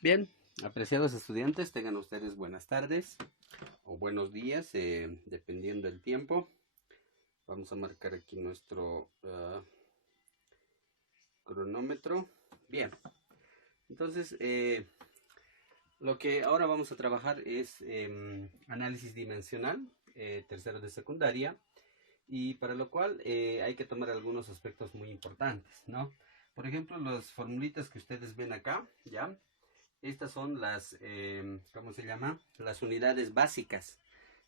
Bien, apreciados estudiantes, tengan ustedes buenas tardes o buenos días, dependiendo del tiempo. Vamos a marcar aquí nuestro cronómetro. Bien, entonces lo que ahora vamos a trabajar es análisis dimensional, tercero de secundaria, y para lo cual hay que tomar algunos aspectos muy importantes, ¿no? Por ejemplo, las formulitas que ustedes ven acá, ¿ya? Estas son las, ¿cómo se llama? Las unidades básicas,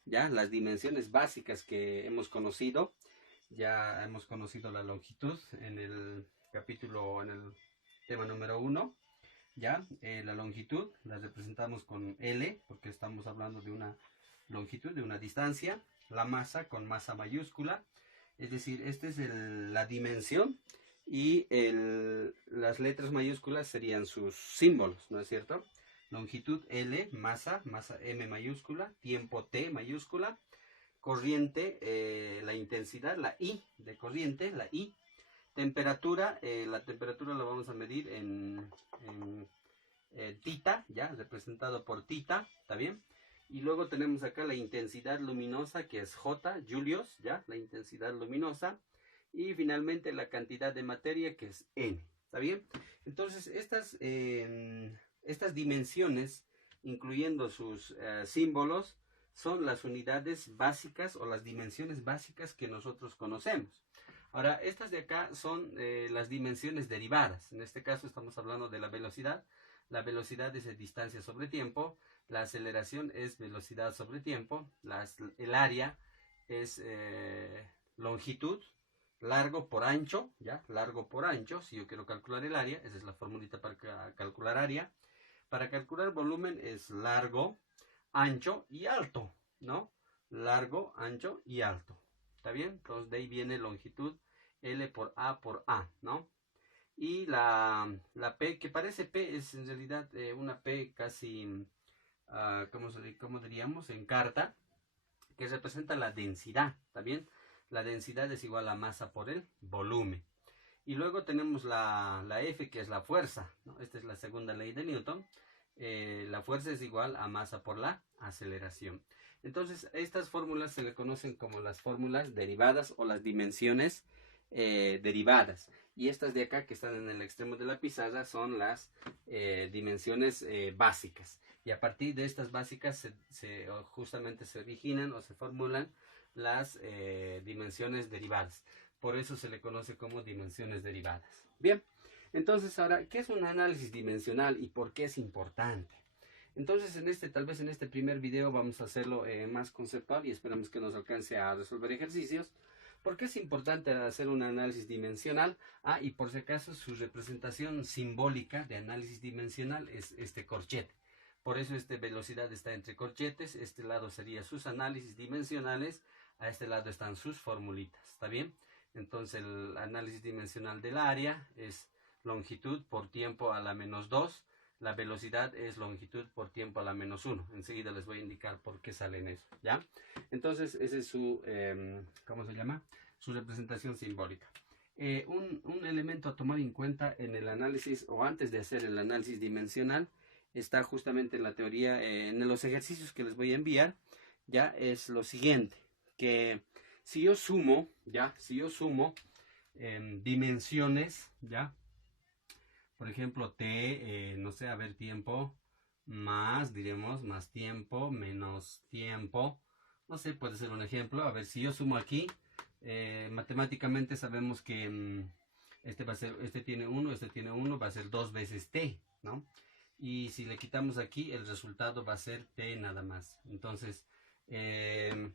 ¿ya? Las dimensiones básicas que hemos conocido. Ya hemos conocido la longitud en el capítulo, en el tema número 1, ¿ya? La longitud la representamos con L, porque estamos hablando de una longitud, de una distancia. La masa con masa mayúscula, es decir, esta es la dimensión y las letras mayúsculas serían sus símbolos, ¿no es cierto? Longitud L, masa M mayúscula, tiempo T mayúscula, corriente, la intensidad, la I de corriente, la I, temperatura, la temperatura la vamos a medir en tita, ya, representado por tita, ¿está bien? Y luego tenemos acá la intensidad luminosa, que es J, Julius, ya, la intensidad luminosa. Y finalmente la cantidad de materia, que es N, ¿está bien? Entonces, estas dimensiones, incluyendo sus símbolos, son las unidades básicas o las dimensiones básicas que nosotros conocemos. Ahora, estas de acá son las dimensiones derivadas. En este caso estamos hablando de la velocidad. La velocidad es distancia sobre tiempo. La aceleración es velocidad sobre tiempo. El área es longitud. Largo por ancho, ¿ya? Largo por ancho. Si yo quiero calcular el área, esa es la formulita para calcular área. Para calcular volumen es largo, ancho y alto, ¿no? Largo, ancho y alto. ¿Está bien? Entonces de ahí viene longitud L por A, ¿no? Y la P, que parece P, es en realidad una P casi, ¿cómo diríamos? En carta, que representa la densidad, ¿está bien? La densidad es igual a masa por el volumen. Y luego tenemos la F, que es la fuerza, ¿no? Esta es la segunda ley de Newton. La fuerza es igual a masa por la aceleración. Entonces, estas fórmulas se le conocen como las fórmulas derivadas o las dimensiones derivadas. Y estas de acá, que están en el extremo de la pizarra, son las dimensiones básicas. Y a partir de estas básicas justamente se originan o se formulan las dimensiones derivadas. Por eso se le conoce como dimensiones derivadas. Bien, entonces ahora, ¿qué es un análisis dimensional y por qué es importante? Entonces, tal vez en este primer video vamos a hacerlo más conceptual y esperamos que nos alcance a resolver ejercicios. ¿Por qué es importante hacer un análisis dimensional? Y por si acaso, su representación simbólica de análisis dimensional es este corchete. Por eso esta velocidad está entre corchetes. Este lado sería sus análisis dimensionales. A este lado están sus formulitas. ¿Está bien? Entonces el análisis dimensional del área es longitud por tiempo a la menos 2. La velocidad es longitud por tiempo a la menos 1. Enseguida les voy a indicar por qué salen eso, ¿ya? Entonces ese es su, ¿cómo se llama? Su representación simbólica. Un elemento a tomar en cuenta en el análisis o antes de hacer el análisis dimensional está justamente en la teoría, en los ejercicios que les voy a enviar, ya es lo siguiente, que si yo sumo, dimensiones, ¿ya? Por ejemplo, T, no sé, a ver, tiempo, más, diremos, más tiempo, menos tiempo. No sé, puede ser un ejemplo. A ver, si yo sumo aquí, matemáticamente sabemos que este tiene 1, va a ser 2 veces T, ¿no? Y si le quitamos aquí, el resultado va a ser T nada más. Entonces, de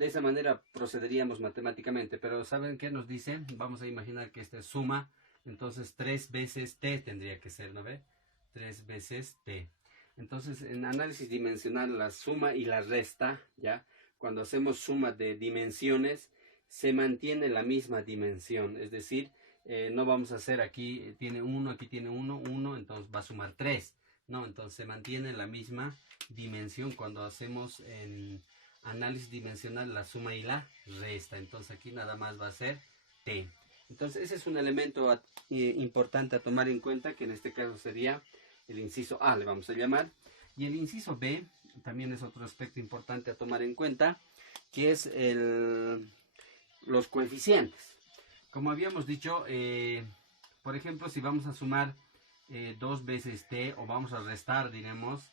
esa manera procederíamos matemáticamente. Pero ¿saben qué nos dicen? Vamos a imaginar que esta es suma. Entonces 3 veces T tendría que ser, ¿no ve? 3 veces T. Entonces en análisis dimensional la suma y la resta, ¿ya? Cuando hacemos suma de dimensiones se mantiene la misma dimensión. Es decir, no vamos a hacer aquí tiene 1, aquí tiene 1, 1, entonces va a sumar 3. No, entonces se mantiene la misma dimensión cuando hacemos en análisis dimensional la suma y la resta. Entonces aquí nada más va a ser T. Entonces ese es un elemento importante a tomar en cuenta, que en este caso sería el inciso A le vamos a llamar. Y el inciso B también es otro aspecto importante a tomar en cuenta, que es los coeficientes. Como habíamos dicho, por ejemplo, si vamos a sumar 2 veces t, o vamos a restar, diremos,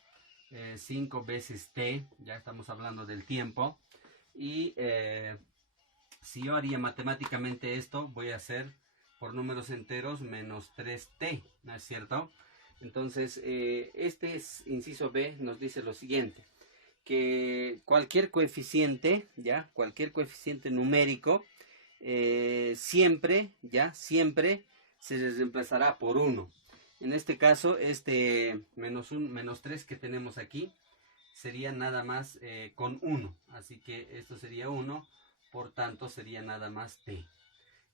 5 veces t, ya estamos hablando del tiempo, y si yo haría matemáticamente esto, voy a hacer por números enteros menos 3t, ¿no es cierto? Entonces, este inciso B nos dice lo siguiente, que cualquier coeficiente, ¿ya? Cualquier coeficiente numérico, siempre se reemplazará por 1. En este caso, este menos 3 que tenemos aquí sería nada más con 1. Así que esto sería 1, por tanto sería nada más t.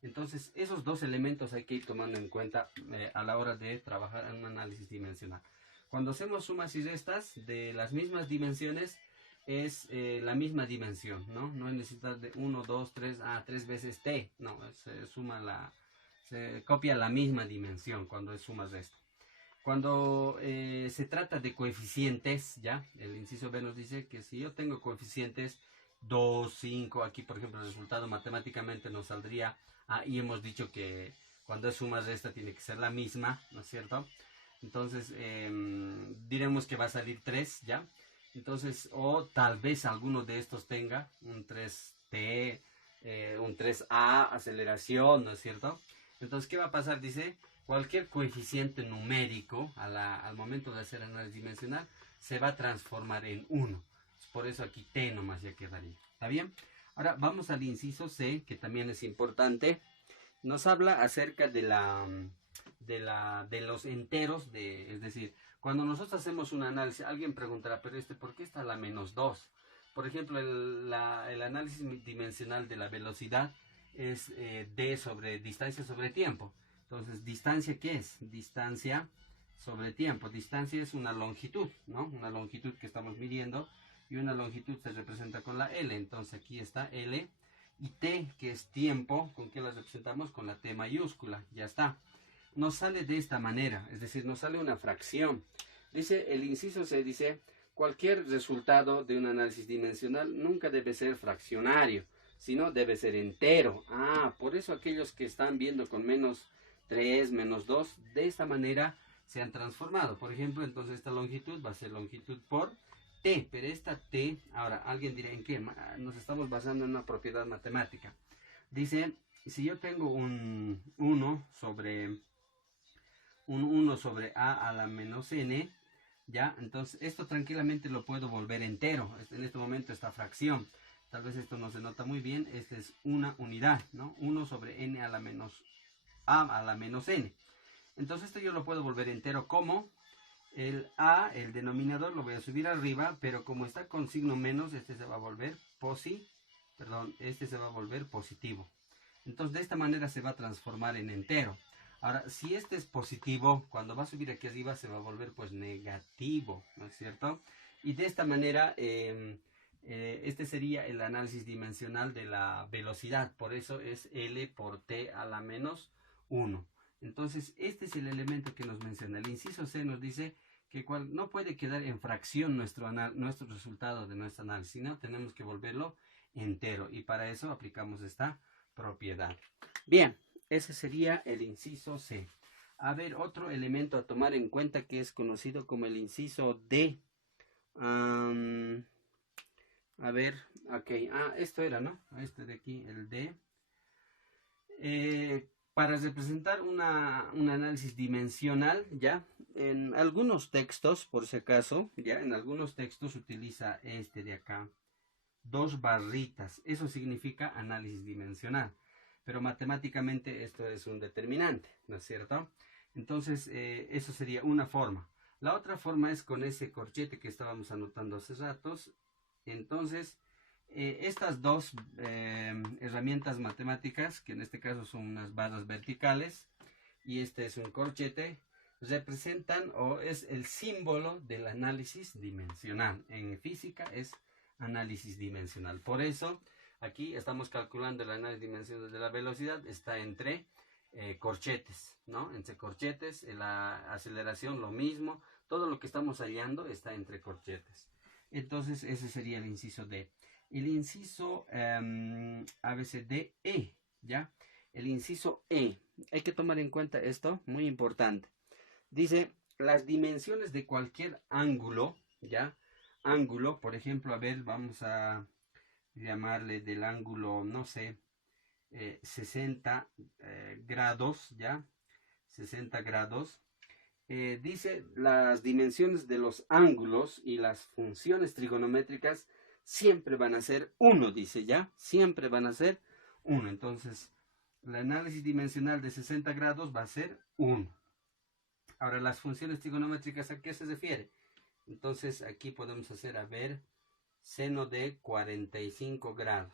Entonces, esos dos elementos hay que ir tomando en cuenta a la hora de trabajar en un análisis dimensional. Cuando hacemos sumas y restas de las mismas dimensiones, es la misma dimensión, ¿no? No necesitas de 1, 2, 3, 3 veces t. No, se copia la misma dimensión cuando es suma resta. Cuando se trata de coeficientes, ya, el inciso B nos dice que si yo tengo coeficientes 2, 5, aquí por ejemplo el resultado matemáticamente nos saldría, y hemos dicho que cuando es suma resta tiene que ser la misma, ¿no es cierto? Entonces diremos que va a salir 3, ¿ya? Entonces, o tal vez alguno de estos tenga un 3t, un 3a, aceleración, ¿no es cierto? Entonces, ¿qué va a pasar? Dice, cualquier coeficiente numérico al momento de hacer análisis dimensional se va a transformar en 1. Por eso aquí t nomás ya quedaría. ¿Está bien? Ahora vamos al inciso C, que también es importante. Nos habla acerca de los enteros, es decir, cuando nosotros hacemos un análisis, alguien preguntará, pero ¿por qué está la menos 2? Por ejemplo, el análisis dimensional de la velocidad es d sobre distancia sobre tiempo. Entonces, ¿distancia qué es? Distancia sobre tiempo. Distancia es una longitud, ¿no? Una longitud que estamos midiendo, y una longitud se representa con la L. Entonces, aquí está L. Y t, que es tiempo, ¿con qué la representamos? Con la t mayúscula. Ya está. Nos sale de esta manera, es decir, nos sale una fracción. Dice, el inciso C dice, cualquier resultado de un análisis dimensional nunca debe ser fraccionario, sino debe ser entero. Por eso aquellos que están viendo con menos 3, menos 2, de esta manera se han transformado. Por ejemplo, entonces esta longitud va a ser longitud por t, pero esta t, ahora alguien dirá, ¿en qué? Nos estamos basando en una propiedad matemática. Dice, si yo tengo un 1 sobre a la menos n, ¿ya? Entonces esto tranquilamente lo puedo volver entero. En este momento esta fracción, tal vez esto no se nota muy bien, esta es una unidad, ¿no? 1 sobre n a la menos n. Entonces esto yo lo puedo volver entero como el a, el denominador, lo voy a subir arriba, pero como está con signo menos, este se va a volver positivo. Entonces de esta manera se va a transformar en entero. Ahora, si este es positivo, cuando va a subir aquí arriba se va a volver pues negativo, ¿no es cierto? Y de esta manera, este sería el análisis dimensional de la velocidad. Por eso es L por T a la menos 1. Entonces, este es el elemento que nos menciona. El inciso C nos dice que no puede quedar en fracción nuestro resultado de nuestro análisis, sino tenemos que volverlo entero. Y para eso aplicamos esta propiedad. Bien. Ese sería el inciso C. A ver, otro elemento a tomar en cuenta que es conocido como el inciso D. A ver, ok. Esto era, ¿no? Este de aquí, el D. Para representar un análisis dimensional, ¿ya? En algunos textos, por si acaso, ¿ya? En algunos textos utiliza este de acá. 2 barritas. Eso significa análisis dimensional. Pero matemáticamente esto es un determinante, ¿no es cierto? Entonces, eso sería una forma. La otra forma es con ese corchete que estábamos anotando hace ratos. Entonces, estas dos herramientas matemáticas, que en este caso son unas barras verticales, y este es un corchete, representan o es el símbolo del análisis dimensional. En física es análisis dimensional. Por eso, aquí estamos calculando el análisis dimensional de la velocidad, está entre corchetes, ¿no? Entre corchetes, la aceleración lo mismo, todo lo que estamos hallando está entre corchetes. Entonces ese sería el inciso D. El inciso ABCDE, ¿ya? El inciso E, hay que tomar en cuenta esto, muy importante. Dice, las dimensiones de cualquier ángulo, ¿ya? Ángulo, por ejemplo, a ver, vamos a llamarle del ángulo, no sé, 60 grados, ¿ya? 60 grados. Dice, las dimensiones de los ángulos y las funciones trigonométricas siempre van a ser 1, dice, ¿ya? Siempre van a ser 1. Entonces, el análisis dimensional de 60 grados va a ser 1. Ahora, las funciones trigonométricas, ¿a qué se refiere? Entonces, aquí podemos hacer, a ver, seno de 45 grados.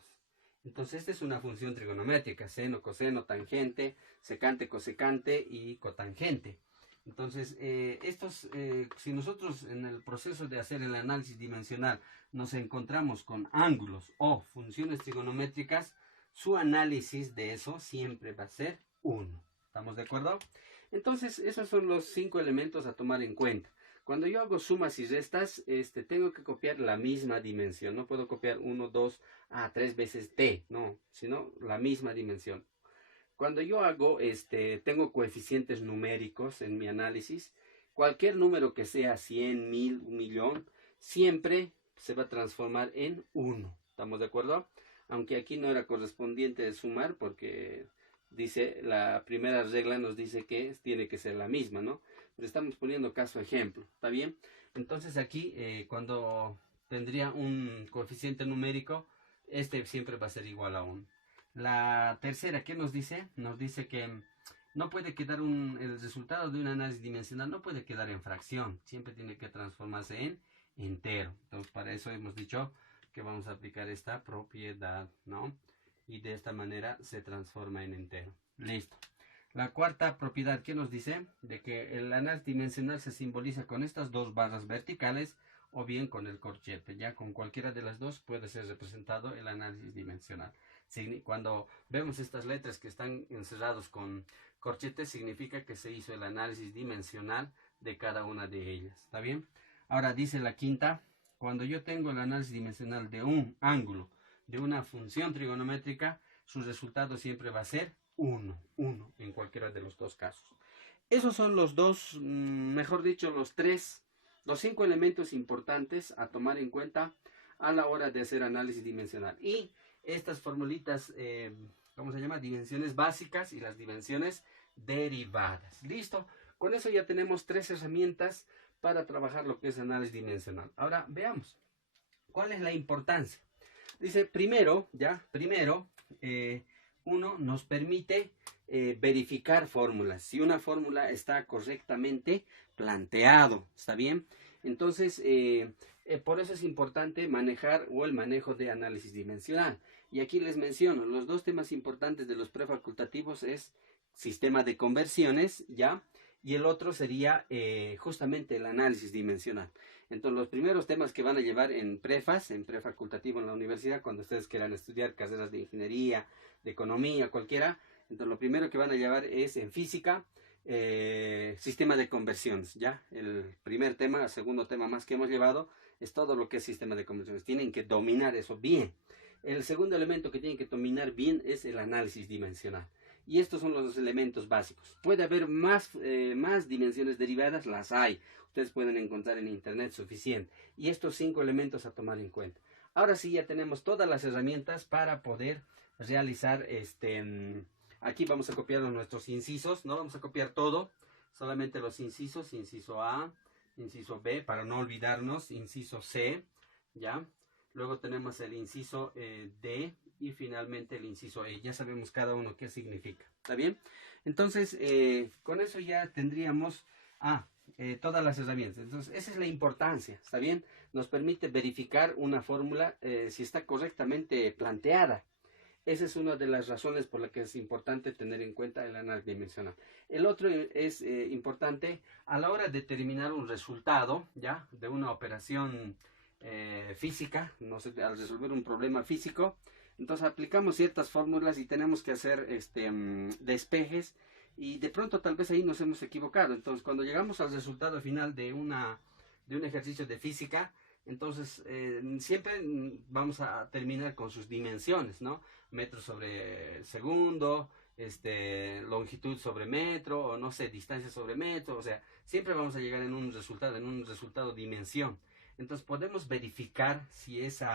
Entonces, esta es una función trigonométrica, seno, coseno, tangente, secante, cosecante y cotangente. Entonces, si nosotros en el proceso de hacer el análisis dimensional nos encontramos con ángulos o funciones trigonométricas, su análisis de eso siempre va a ser 1. ¿Estamos de acuerdo? Entonces, esos son los 5 elementos a tomar en cuenta. Cuando yo hago sumas y restas, tengo que copiar la misma dimensión. No puedo copiar 1, 2, 3 veces t, no, sino la misma dimensión. Cuando yo hago, tengo coeficientes numéricos en mi análisis, cualquier número que sea 100, 1000, 1.000.000, siempre se va a transformar en 1. ¿Estamos de acuerdo? Aunque aquí no era correspondiente de sumar porque dice, la primera regla nos dice que tiene que ser la misma, ¿no? Pero estamos poniendo caso ejemplo, ¿está bien? Entonces aquí, cuando tendría un coeficiente numérico, siempre va a ser igual a 1. La tercera, ¿qué nos dice? Nos dice que no puede quedar el resultado de un análisis dimensional, no puede quedar en fracción, siempre tiene que transformarse en entero. Entonces, para eso hemos dicho que vamos a aplicar esta propiedad, ¿no? Y de esta manera se transforma en entero. Listo. La cuarta propiedad, ¿qué nos dice? De que el análisis dimensional se simboliza con estas dos barras verticales o bien con el corchete. Ya con cualquiera de las dos puede ser representado el análisis dimensional. Cuando vemos estas letras que están encerrados con corchetes, significa que se hizo el análisis dimensional de cada una de ellas. ¿Está bien? Ahora dice la quinta, cuando yo tengo el análisis dimensional de un ángulo, de una función trigonométrica, su resultado siempre va a ser 1 en cualquiera de los dos casos. Esos son los dos, mejor dicho, los 5 elementos importantes a tomar en cuenta a la hora de hacer análisis dimensional. Y estas formulitas, ¿cómo se llama? Dimensiones básicas y las dimensiones derivadas. Listo. Con eso ya tenemos 3 herramientas para trabajar lo que es análisis dimensional. Ahora veamos. ¿Cuál es la importancia? Dice, primero, uno nos permite verificar fórmulas. Si una fórmula está correctamente planteado, ¿está bien? Entonces, por eso es importante manejar o el manejo de análisis dimensional. Y aquí les menciono, los 2 temas importantes de los prefacultativos es sistema de conversiones, ¿ya? Y el otro sería justamente el análisis dimensional. Entonces, los primeros temas que van a llevar en prefacultativo en la universidad, cuando ustedes quieran estudiar carreras de ingeniería, de economía, cualquiera, entonces lo primero que van a llevar es en física, sistema de conversiones, ¿ya? El primer tema, el segundo tema más que hemos llevado es todo lo que es sistema de conversiones. Tienen que dominar eso bien. El segundo elemento que tienen que dominar bien es el análisis dimensional. Y estos son los elementos básicos. Puede haber más dimensiones derivadas, las hay. Ustedes pueden encontrar en internet suficiente. Y estos 5 elementos a tomar en cuenta. Ahora sí ya tenemos todas las herramientas para poder realizar aquí vamos a copiar nuestros incisos. No vamos a copiar todo, solamente los incisos. Inciso A, inciso B, para no olvidarnos. Inciso C, ¿ya? Luego tenemos el inciso D y finalmente el inciso E. Ya sabemos cada uno qué significa. ¿Está bien? Entonces, con eso ya tendríamos todas las herramientas. Entonces, esa es la importancia. ¿Está bien? Nos permite verificar una fórmula si está correctamente planteada. Esa es una de las razones por las que es importante tener en cuenta el análisis dimensional. El otro es importante a la hora de determinar un resultado, ¿ya? De una operación física, no sé, al resolver un problema físico. Entonces aplicamos ciertas fórmulas y tenemos que hacer despejes y de pronto tal vez ahí nos hemos equivocado. Entonces, cuando llegamos al resultado final de un ejercicio de física, entonces siempre vamos a terminar con sus dimensiones, ¿no? Metros sobre segundo, longitud sobre metro, o no sé, distancia sobre metro, o sea, siempre vamos a llegar en un resultado dimensión. Entonces podemos verificar si ese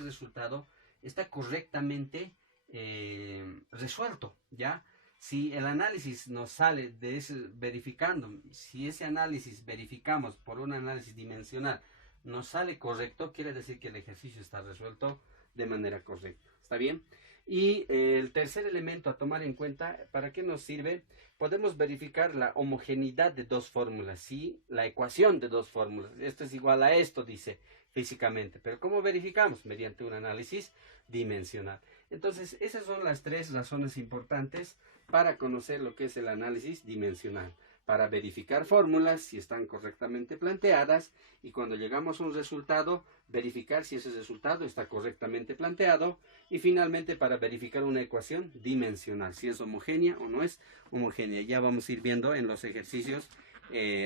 resultado está correctamente resuelto, ¿ya? Si el análisis nos sale de ese, si ese análisis verificamos por un análisis dimensional, nos sale correcto, quiere decir que el ejercicio está resuelto de manera correcta. ¿Está bien? Y el tercer elemento a tomar en cuenta, ¿para qué nos sirve? Podemos verificar la homogeneidad de dos fórmulas, ¿sí? La ecuación de dos fórmulas. Esto es igual a esto, dice físicamente. Pero ¿cómo verificamos? Mediante un análisis dimensional. Entonces, esas son las tres razones importantes para conocer lo que es el análisis dimensional. Para verificar fórmulas si están correctamente planteadas, y cuando llegamos a un resultado, verificar si ese resultado está correctamente planteado, y finalmente para verificar una ecuación dimensional, si es homogénea o no es homogénea. Ya vamos a ir viendo en los ejercicios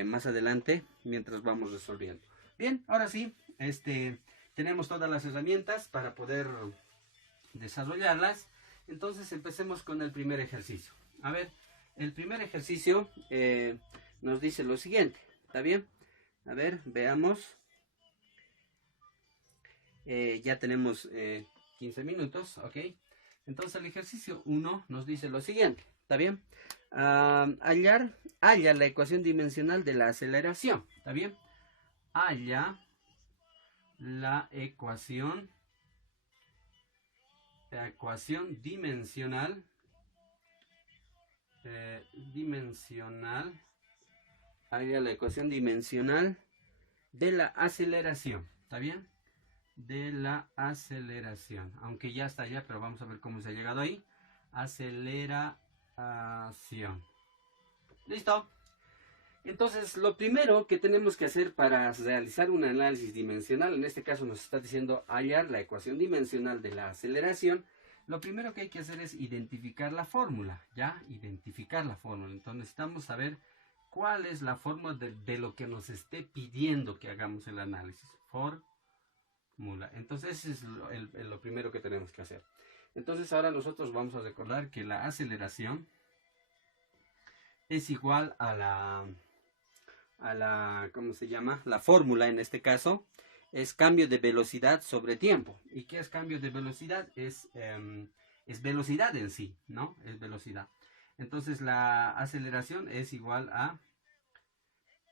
más adelante mientras vamos resolviendo. Bien, ahora sí, tenemos todas las herramientas para poder desarrollarlas. Entonces empecemos con el primer ejercicio. A ver, el primer ejercicio nos dice lo siguiente, ¿está bien? A ver, veamos. Ya tenemos 15 minutos, ¿ok? Entonces el ejercicio 1 nos dice lo siguiente, ¿está bien? Halla la ecuación dimensional de la aceleración, ¿está bien? Halla la ecuación dimensional halla la ecuación dimensional de la aceleración, ¿está bien? De la aceleración, aunque ya está allá, pero vamos a ver cómo se ha llegado ahí. Aceleración. ¿Listo? Entonces, lo primero que tenemos que hacer para realizar un análisis dimensional, en este caso nos está diciendo hallar la ecuación dimensional de la aceleración. Lo primero que hay que hacer es identificar la fórmula, ¿ya? Identificar la fórmula. Entonces necesitamos saber cuál es la fórmula de lo que nos esté pidiendo que hagamos el análisis. Fórmula. Entonces ese es lo primero que tenemos que hacer. Entonces ahora nosotros vamos a recordar que la aceleración es igual a la ¿cómo se llama? La fórmula en este caso es cambio de velocidad sobre tiempo. ¿Y qué es cambio de velocidad? Es velocidad en sí, ¿no? Es velocidad. Entonces la aceleración es igual a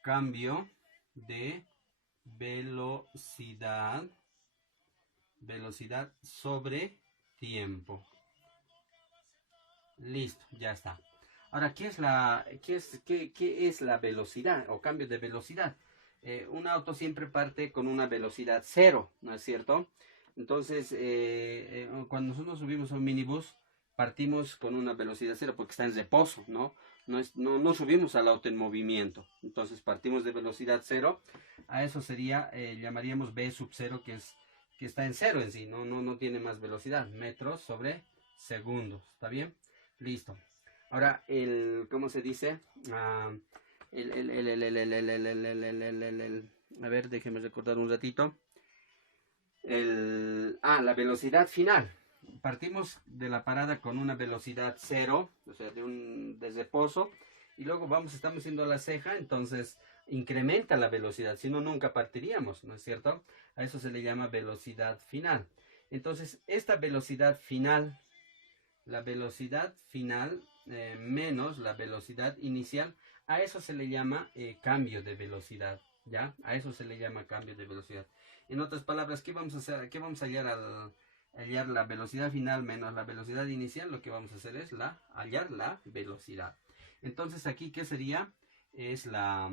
cambio de velocidad sobre tiempo. Listo, ya está. Ahora, ¿qué es la velocidad o cambio de velocidad? Un auto siempre parte con una velocidad cero, ¿no es cierto? Entonces, cuando nosotros subimos a un minibús, partimos con una velocidad cero porque está en reposo, ¿no? No subimos al auto en movimiento. Entonces, partimos de velocidad cero. A eso llamaríamos v sub cero, que está en cero en sí, no tiene más velocidad. Metros sobre segundos, ¿está bien? Listo. Ahora, ¿cómo se dice? A ver, déjeme recordar un ratito. La velocidad final. Partimos de la parada con una velocidad cero, o sea, de reposo, y luego estamos haciendo la ceja, entonces incrementa la velocidad, si no nunca partiríamos, ¿no es cierto? A eso se le llama velocidad final. Entonces, esta velocidad final, menos la velocidad inicial, a eso se le llama cambio de velocidad, ¿ya? A eso se le llama cambio de velocidad. En otras palabras, ¿qué vamos a hacer? ¿Qué vamos a hallar al hallar la velocidad final menos la velocidad inicial? Lo que vamos a hacer es hallar la velocidad. Entonces, aquí, ¿qué sería? Es la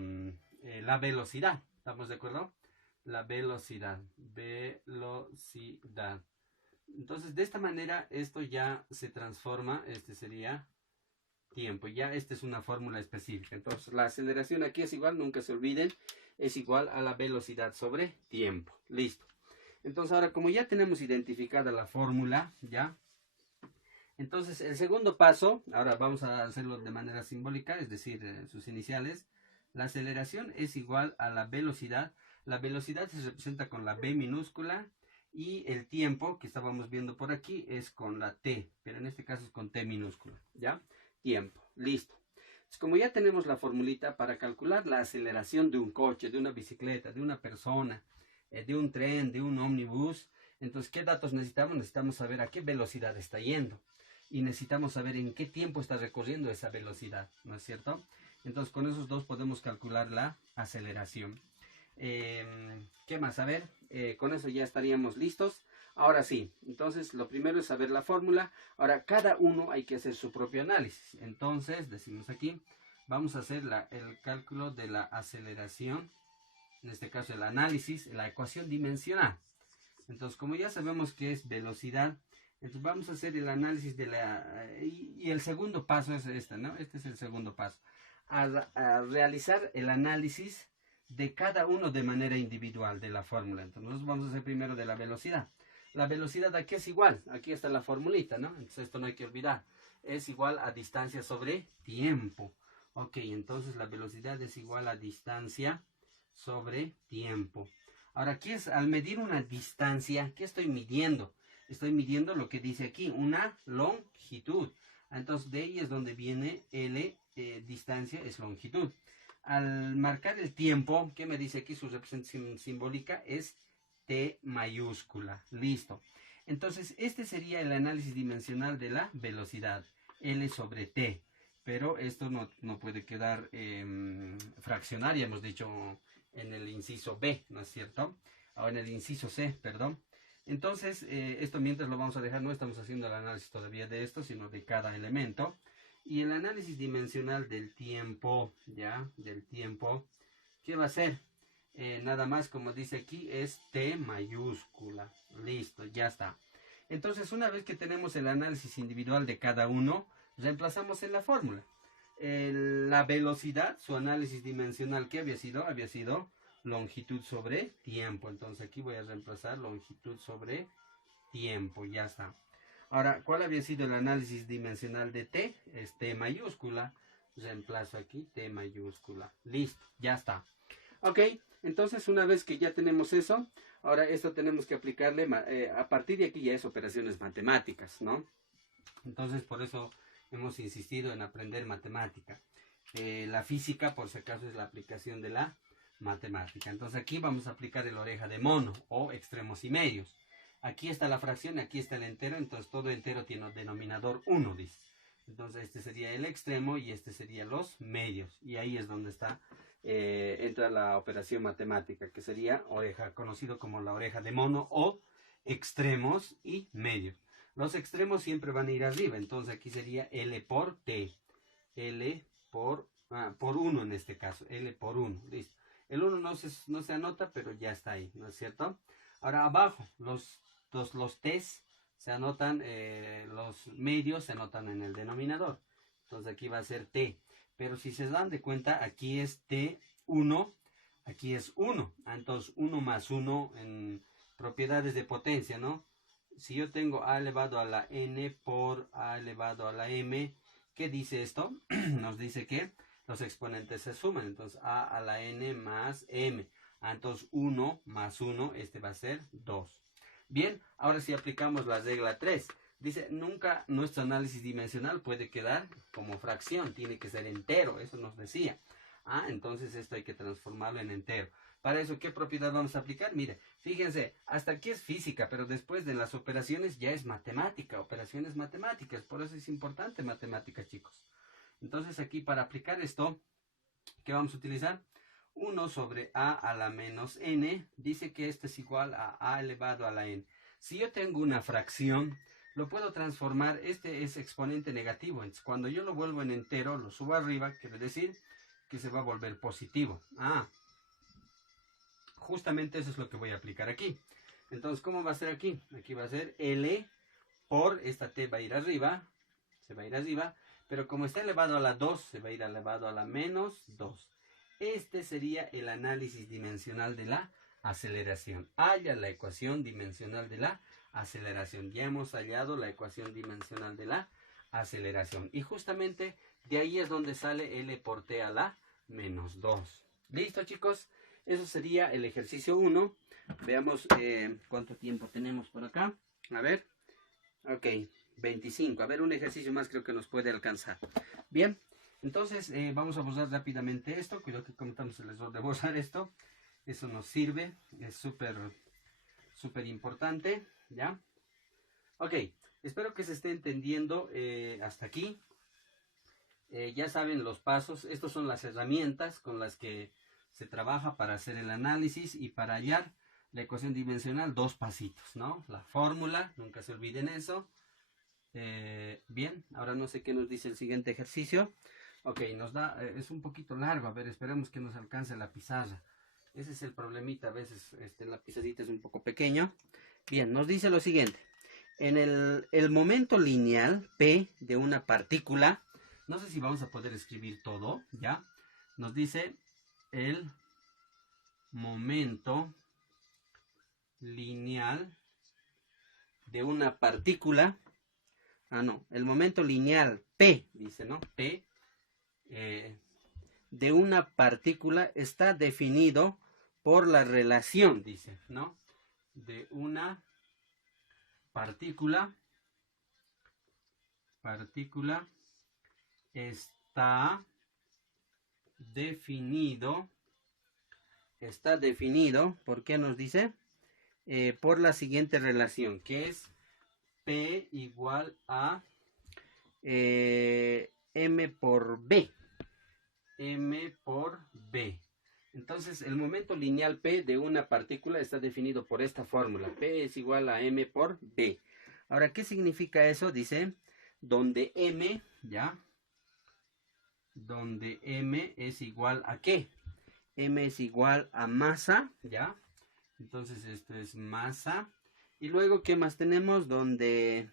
velocidad, ¿estamos de acuerdo? La velocidad. Entonces, de esta manera, esto ya se transforma, sería tiempo. Ya esta es una fórmula específica. Entonces, la aceleración aquí es igual, nunca se olviden, es igual a la velocidad sobre tiempo. Listo. Entonces, ahora, como ya tenemos identificada la fórmula, ¿ya? Entonces, el segundo paso, ahora vamos a hacerlo de manera simbólica, es decir, sus iniciales. La aceleración es igual a la velocidad. La velocidad se representa con la B minúscula y el tiempo que estábamos viendo por aquí es con la T, pero en este caso es con T minúscula, ¿ya? Tiempo, listo. Entonces, como ya tenemos la formulita para calcular la aceleración de un coche, de una bicicleta, de una persona, de un tren, de un ómnibus, entonces, ¿qué datos necesitamos? Necesitamos saber a qué velocidad está yendo y necesitamos saber en qué tiempo está recorriendo esa velocidad, ¿no es cierto? Entonces, con esos dos podemos calcular la aceleración. ¿Qué más? A ver, con eso ya estaríamos listos. Ahora sí, entonces lo primero es saber la fórmula. Ahora, cada uno hay que hacer su propio análisis. Entonces, decimos aquí, vamos a hacer el cálculo de la aceleración. En este caso, el análisis, la ecuación dimensional. Entonces, como ya sabemos que es velocidad, entonces vamos a hacer el análisis de la... y el segundo paso es este, ¿no? Este es el segundo paso. A realizar el análisis de cada uno de manera individual de la fórmula. Entonces, nosotros vamos a hacer primero de la velocidad. La velocidad aquí es igual. Aquí está la formulita, ¿no? Entonces, esto no hay que olvidar. Es igual a distancia sobre tiempo. Ok, entonces la velocidad es igual a distancia sobre tiempo. Ahora, ¿qué es? Al medir una distancia, ¿qué estoy midiendo? Estoy midiendo lo que dice aquí, una longitud. Entonces, de ahí es donde viene L, distancia es longitud. Al marcar el tiempo, ¿qué me dice aquí? Su representación simbólica es T mayúscula. Listo. Entonces, este sería el análisis dimensional de la velocidad, L sobre T. Pero esto no puede quedar fraccionaria, hemos dicho en el inciso B, ¿no es cierto? O en el inciso C, perdón. Entonces, esto mientras lo vamos a dejar, no estamos haciendo el análisis todavía de esto, sino de cada elemento. Y el análisis dimensional del tiempo, ¿ya? Del tiempo, ¿qué va a ser? Nada más, como dice aquí, es T mayúscula. Listo, ya está. Entonces, una vez que tenemos el análisis individual de cada uno, reemplazamos en la fórmula. La velocidad, su análisis dimensional, ¿qué había sido? Había sido longitud sobre tiempo. Entonces aquí voy a reemplazar longitud sobre tiempo, ya está. Ahora, ¿cuál había sido el análisis dimensional de T? Es T mayúscula. Reemplazo aquí T mayúscula. Listo, ya está. Ok, entonces una vez que ya tenemos eso, ahora esto tenemos que aplicarle, a partir de aquí ya es operaciones matemáticas, ¿no? Entonces por eso hemos insistido en aprender matemática. La física, por si acaso, es la aplicación de la matemática. Entonces aquí vamos a aplicar el oreja de mono o extremos y medios. Aquí está la fracción, aquí está el entero, entonces todo entero tiene denominador 1, dice. Entonces este sería el extremo y este sería los medios. Y ahí es donde entra la operación matemática, que sería oreja, conocido como la oreja de mono o extremos y medios. Los extremos siempre van a ir arriba, entonces aquí sería L por T. L por 1 en este caso, L por 1, listo. El 1 no se anota, pero ya está ahí, ¿no es cierto? Ahora abajo, los T's se anotan, los medios se anotan en el denominador. Entonces aquí va a ser T. Pero si se dan de cuenta, aquí es T1, aquí es 1. Entonces 1 más 1 en propiedades de potencia, ¿no? Si yo tengo a elevado a la n por a elevado a la m, ¿qué dice esto? Nos dice que los exponentes se suman. Entonces a la n más m. Entonces 1 más 1, este va a ser 2. Bien, ahora si aplicamos la regla 3. Dice, nunca nuestro análisis dimensional puede quedar como fracción. Tiene que ser entero, eso nos decía. Entonces esto hay que transformarlo en entero. Para eso, ¿qué propiedad vamos a aplicar? Mire, fíjense, hasta aquí es física, pero después de las operaciones ya es matemática, operaciones matemáticas. Por eso es importante matemáticas, chicos. Entonces aquí para aplicar esto, ¿qué vamos a utilizar? 1 sobre a la menos n, dice que esto es igual a elevado a la n. Si yo tengo una fracción, lo puedo transformar, este es exponente negativo, entonces cuando yo lo vuelvo en entero, lo subo arriba, quiere decir que se va a volver positivo. Justamente eso es lo que voy a aplicar aquí. Entonces, ¿cómo va a ser aquí? Aquí va a ser L por esta T va a ir arriba, se va a ir arriba, pero como está elevado a la 2, se va a ir elevado a la menos 2. Este sería el análisis dimensional de la aceleración. Halla la ecuación dimensional de la aceleración. Ya hemos hallado la ecuación dimensional de la aceleración. Y justamente de ahí es donde sale L por T a la menos 2. ¿Listo, chicos? Eso sería el ejercicio 1. Veamos cuánto tiempo tenemos por acá. A ver. Ok, 25. A ver, un ejercicio más creo que nos puede alcanzar. Bien, entonces vamos a borrar rápidamente esto. Cuidado que cometamos el error de borrar esto. Eso nos sirve. Es súper importante. ¿Ya? Ok, espero que se esté entendiendo hasta aquí. Ya saben los pasos. Estos son las herramientas con las que se trabaja para hacer el análisis y para hallar la ecuación dimensional. 2 pasitos, ¿no? La fórmula, nunca se olviden eso. Bien, ahora no sé qué nos dice el siguiente ejercicio. Ok, nos da, es un poquito largo. A ver, esperemos que nos alcance la pizarra. Ese es el problemita. A veces la pizarrita es un poco pequeña. Bien, nos dice lo siguiente. En el momento lineal P de una partícula, no sé si vamos a poder escribir todo, ¿ya? Nos dice el momento lineal de una partícula. El momento lineal P, dice, ¿no? P de una partícula está definido por la relación, dice, ¿no? De una partícula está definido, ¿por qué nos dice? Por la siguiente relación, que es P igual a M por B. M por B. Entonces, el momento lineal P de una partícula está definido por esta fórmula. P es igual a M por B. Ahora, ¿qué significa eso? Dice, donde M, ¿ya? Donde M es igual a ¿qué? M es igual a masa, ¿ya? Entonces, esto es masa. Y luego, ¿qué más tenemos? Donde,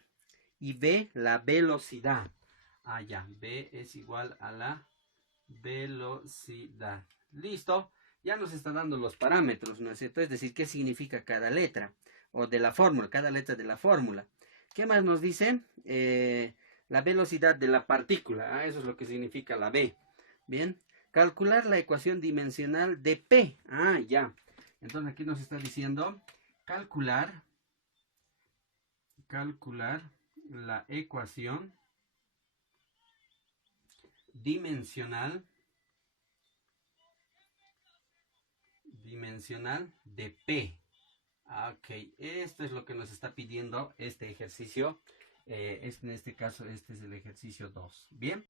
y B, la velocidad. Ya, B es igual a la velocidad. Listo, ya nos está dando los parámetros, ¿no es cierto? Es decir, qué significa cada letra o de la fórmula, cada letra de la fórmula. ¿Qué más nos dice? La velocidad de la partícula. Eso es lo que significa la B. Bien, calcular la ecuación dimensional de P. Ya. Entonces aquí nos está diciendo calcular la ecuación dimensional de P. Ok, esto es lo que nos está pidiendo este ejercicio. En este caso, este es el ejercicio 2. Bien.